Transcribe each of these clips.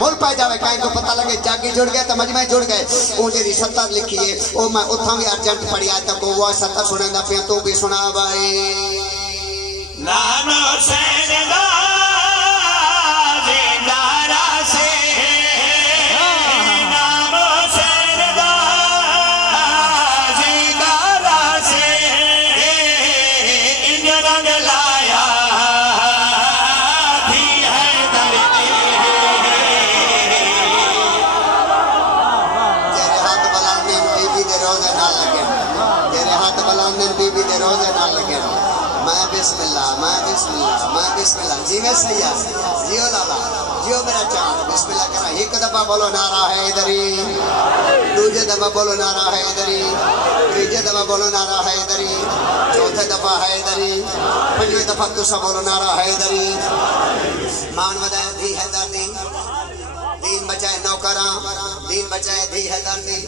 मोल पाए जावे कहीं को पता लगे जागी जुड़ गए तो मजमे जुड़ गए वो जी 70 लिखी है वो मैं उथा भी अर्जेंट पढ़ी आज तक वो 70 सुना पिया तू भी सुना भाई नानो सैनदा जिंदारा से नानो सैनदा जिंदारा से इन रंग लाया भी है दर्द तेरे हाथ बलाने बीबी दे रोजे ना लगे तेरे हाथ बलाने बीबी दे रोजे ना लगे मैं बिस्मिल्लाह जी में सैया जियो लाला जियो मेरा चांद बिस्मिल्लाह करा एक दफा बोलो नारा है इधरी दूसरे दफा बोलो नारा है इधरी तीसरे दफा बोलो नारा है इधरी चौथे दफा है इधरी पंजवें दफा तुसा बोलो नारा है इधरी मान वदाय दी है दर्दी दीन बचाए नौकरा दीन बचाए दी है दर्दी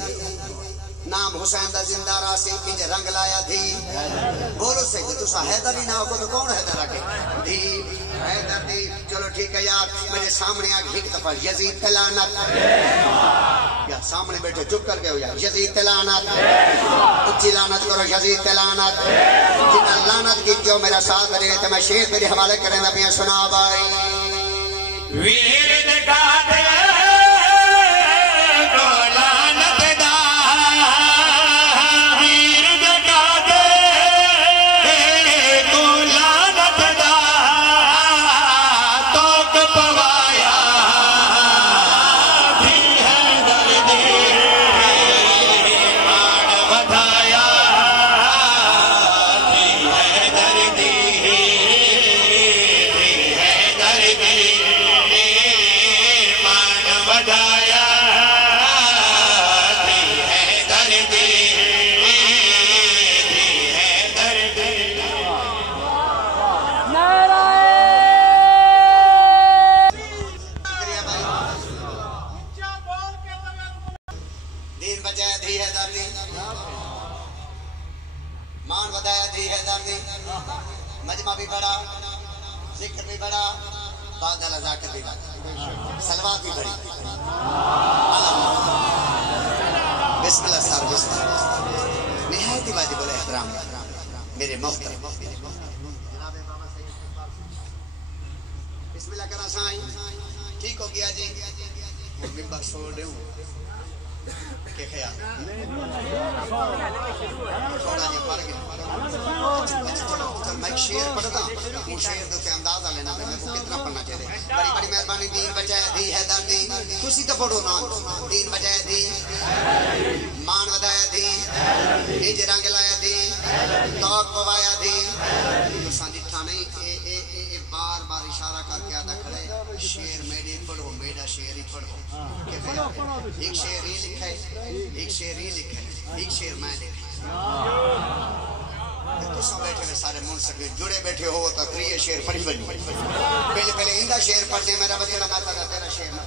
नाम हुसैन दा जिंदा रासी इंज रंग लाया धी बोलो से कि तुसा हैदरी ना हो तो कौन हैदर आके धी हैदर दी चलो ठीक है यार मेरे सामने आ एक दफा यजीद पे लानत यार सामने बैठे चुप कर गए हो यार यजीद पे लानत उच्ची लानत करो यजीद पे लानत जिन्ना लानत की क्यों मेरा साथ दे तो मैं शेर मेरे हवाले करें नबियां सुना भाई वीर दिखा दे मान वदाया दी है दर्दी मजमा भी बड़ा जिक्र भी बड़ा बादल जाकर भी बड़ा सलवात भी बड़ी बिस्मिल्लाह सर बिस्मिल्लाह निहायत वाजिब उल एहतराम मेरे मोहतरम बिस्मिल्लाह करा साईं ठीक हो गया जी मिंबर छोड़ दूं के ख्याल थोड़ा ये पढ़ के चल मैं शेर पढ़ता हूं शेर तो के अंदाजा लेना मेरे को कितना पढ़ना चाहिए बड़ी बड़ी मेहरबानी दीन बचाए दी है दर्दी खुशी तो पढ़ो ना दीन बचाए दी मान वदाया दी इंज रंग लाया दी तौक पवाया दी तो संदिठा नहीं ए बार बार इशारा करके आदा खड़े शेर मेरे पढ़ो मेरा शेर ही पढ़ो एक शेर ही लिखा है एक शेर ही लिखा है एक शेर मैं लिखा तो सब बैठे सारे मुंसक जुड़े बैठे हो तो त्रिय शेर पढ़ी बनी पहले पहले इंदा शेर पढ़ते मेरा बच्चा माता का तेरा शेर ना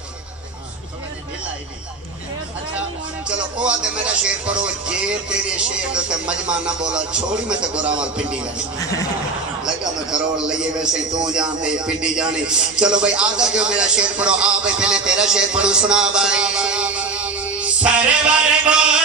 अच्छा चलो ओ आते मेरा शेर पढ़ो जे तेरे शेर तो मजमा ना बोला छोड़ी मैं तो गोरावाल पिंडी लगा मैं करोड़ लिए वैसे तू जानते पिंडी जाने चलो भाई आधा जो मेरा शेर पढ़ो आ भाई पहले तेरा शेर पढ़ो सुना भाई सरवर गोरे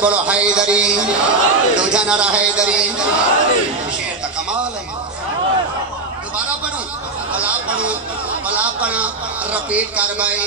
बोलो हैदरी दूजा नारा हैदरी शेर का कमाल है दोबारा पढ़ो भला पढ़ो रिपीट कर भाई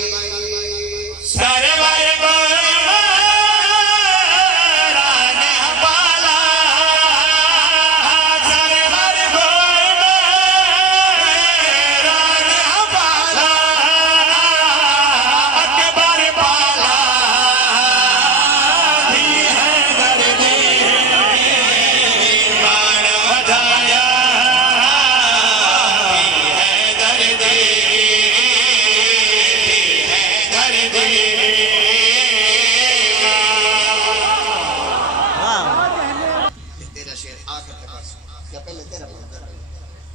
तेरा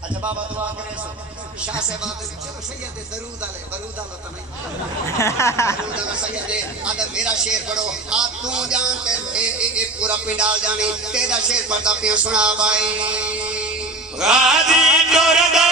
अच्छा बाबा दुआ करे सो शाह से बात चलो सैयद दरूद आले बरूद आलो तो नहीं दरूद आला सैयद अगर मेरा शेर पढ़ो आ तू जान ते ए पूरा पिंडाल जानी तेरा शेर पढ़ता पिया सुना भाई गाजी जोरदार